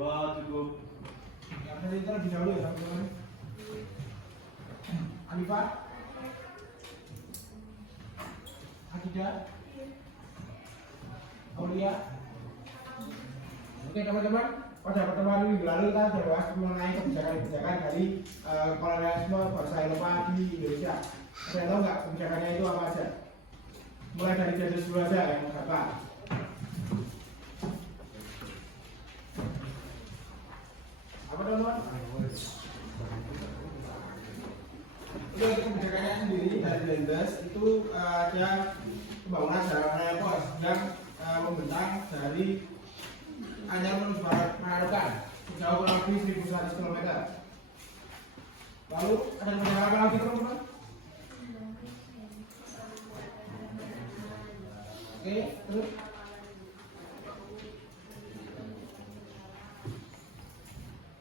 Dua cukup. Yang tadi terlebih dahulu ya teman-teman. Alifah, Akidah, Aulia. Oke teman-teman, pada pertemuan minggu lalu kita sudah bahas mengenai kebijakan-kebijakan dari kolonialisme bangsa Eropa di Indonesia. Ada yang tahu nggak kebijakannya itu apa aja? Mulai dari jadus dulu aja yang apa? Apa teman-teman? Untuk kebijakannya sendiri dari Dendes itu ada pembangunan jalan raya pos yang membentang dari Anyar menuju Barat Manarokan sejauh kurang lebih 1.100 km. Lalu ada kebijakan apa lagi teman-teman? Oke, terus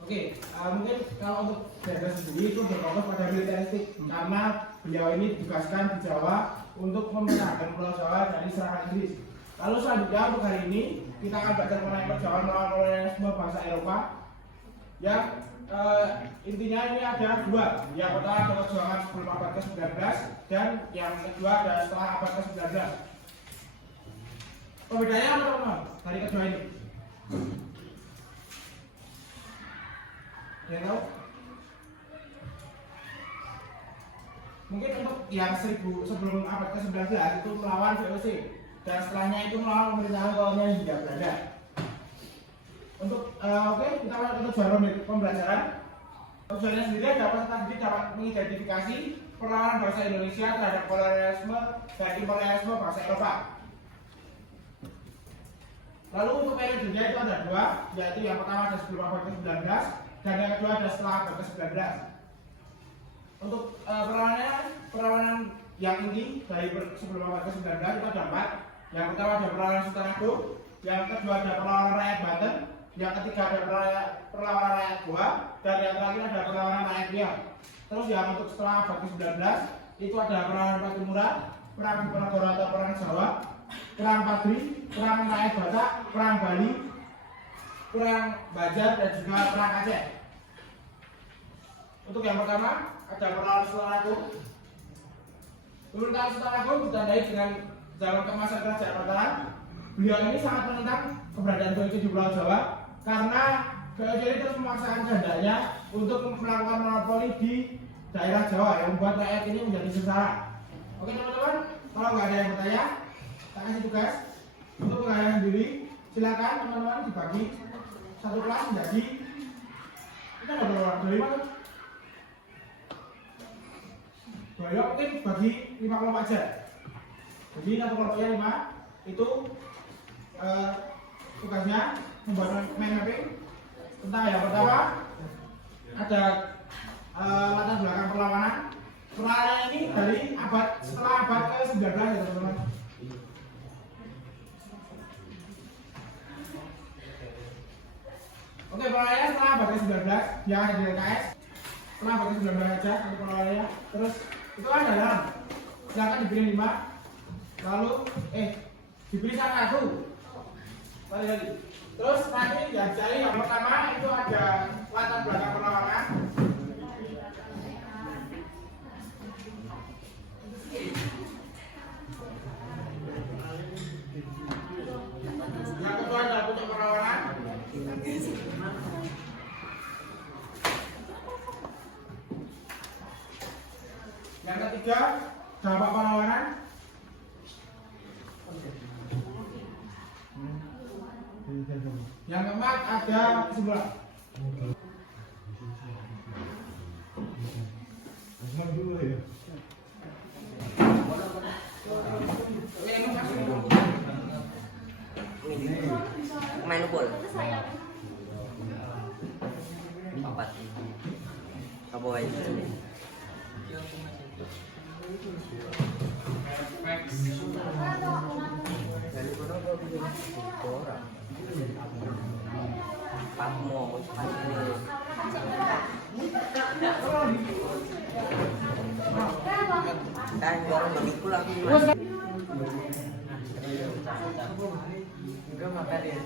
mungkin kalau untuk Dendes sendiri itu berfokus pada militeristik karena beliau ini ditugaskan di Jawa untuk memenangkan Pulau Jawa dari serangan Inggris. Lalu selanjutnya untuk hari ini kita akan belajar mengenai perjuangan melawan kolonialisme bangsa Eropa yang intinya ini ada dua. Yang pertama adalah perjuangan sebelum abad ke-19 dan yang kedua adalah setelah abad ke-19. Perbedaannya apa teman-teman dari kedua ini? Ya tahu? Mungkin untuk yang sebelum abad ke-19 itu melawan VOC dan setelahnya itu melawan pemerintahan kolonial Hindia Belanda. Untuk kita lanjut untuk jalur pembelajaran. Tujuannya sendiri dapat mengidentifikasi perlawanan bangsa Indonesia terhadap kolonialisme dan imperialisme bangsa Eropa. Lalu untuk periodenya itu ada dua, yaitu yang pertama ada sebelum abad ke-19 dan yang kedua ada setelah abad ke-19. Untuk perlawanan yang inti dari sebelum abad ke-19 itu ada empat. Yang pertama ada perlawanan Sultan Agung, yang kedua ada perlawanan rakyat Banten, yang ketiga ada perlawanan rakyat Goa, dan yang terakhir ada perlawanan rakyat Riau. Terus yang untuk setelah abad ke-19 itu ada perlawanan Patimura, perang Diponegoro atau perang Jawa, perang Padri, perang rakyat Batak, perang Bali, perang Banjar dan juga perang Aceh. Untuk yang pertama ada perlawanan Sultan Agung. Pemerintahan Sultan Agung ditandai dengan zaman keemasan kerajaan Mataram. Beliau ini sangat menentang keberadaan VOC di Pulau Jawa karena VOC ini terus memaksakan kehendaknya untuk melakukan monopoli di daerah Jawa yang membuat rakyat ini menjadi sengsara. Oke teman-teman, kalau nggak ada yang bertanya, saya kasih tugas untuk pengajaran sendiri. Silakan teman-teman dibagi satu kelas menjadi kita ada berapa orang? 5 kan? Mungkin bagi 5 kelompok aja. Jadi satu kelompoknya 5 itu tugasnya membuat mind mapping tentang yang pertama ada latar belakang perlawanan. Perlawanan ini dari setelah abad ke-19 ya teman-teman. Oke, perlawanan setelah abad ke-19 yang ada di LKS. Setelah abad ke-19 aja untuk perlawanannya. Terus itu kan dalam. Silakan dipilih 5. Lalu dipilih satu. Lagi. Terus nanti diajari yang pertama itu ada latar belakang perlawanan. Yang kedua adalah puncak perlawanan. Yang ketiga dampak perlawanan. Yang keempat ada kesimpulan. Main bola. 4. Apa aja? Dari mana kau bikin orang? Pakmo, dan orang berikul aku udah makan ya.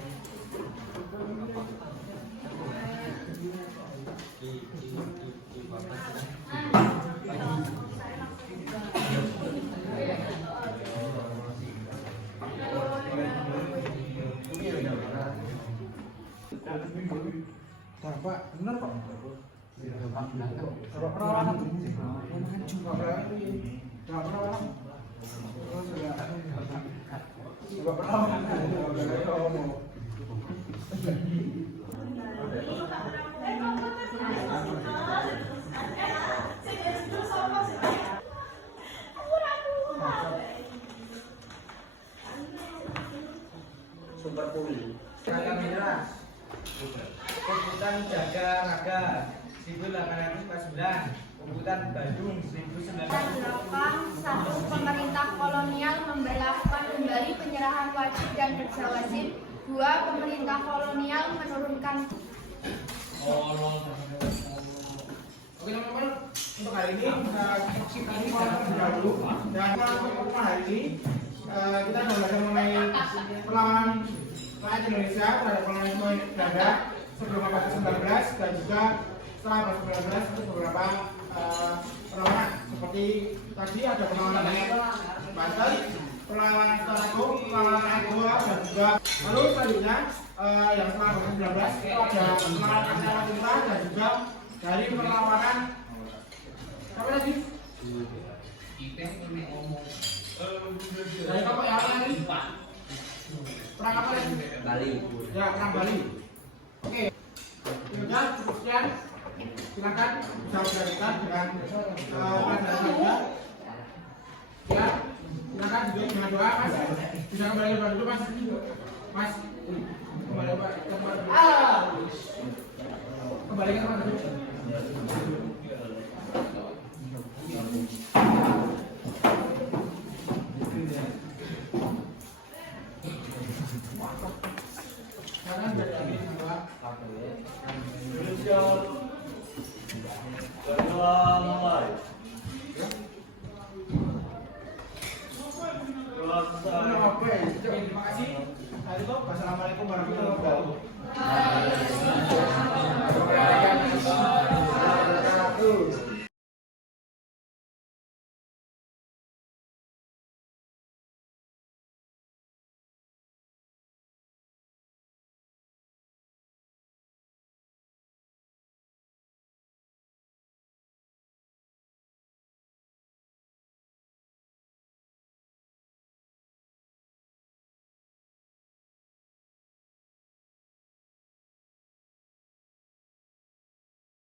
Pak, bener Pak. Kalau perawanan Sumber pulih. Kalian jelas. Komputan jaga raga 1849. Komputan Bandung 1900. Satu, pemerintah kolonial memberlakukan kembali penyerahan wajib dan kerja wajib. Dua, pemerintah kolonial menurunkan. Oke teman-teman, untuk hari ini kita terlebih dahulu dan untuk hari ini kita belajar mengenai perlawanan rakyat Indonesia terhadap kolonialisme Belanda sebelum abad ke-19 dan juga setelah abad ke-19 itu beberapa perlawanan seperti tadi ada perlawanan Banten, perlawanan Soekarno, perlawanan Goa dan juga lalu selanjutnya yang setelah abad ke-19 itu ada perlawanan Angkatan Cinta dan juga dari perlawanan apa tadi? Dari kelompok yang lagi? Perang apa lagi? Bali. Ya, perang Bali. Oke. Sudah cukup sekian. Silakan bisa berlanjutkan dengan pelajaran selanjutnya. Ya, silakan juga dengan doa Mas. Bisa kembali ke dulu Mas. Mas, kembali Pak. Kembali ke tempat dulu. Jangan dari dua. Terima kasih. Assalamualaikum warahmatullahi wabarakatuh.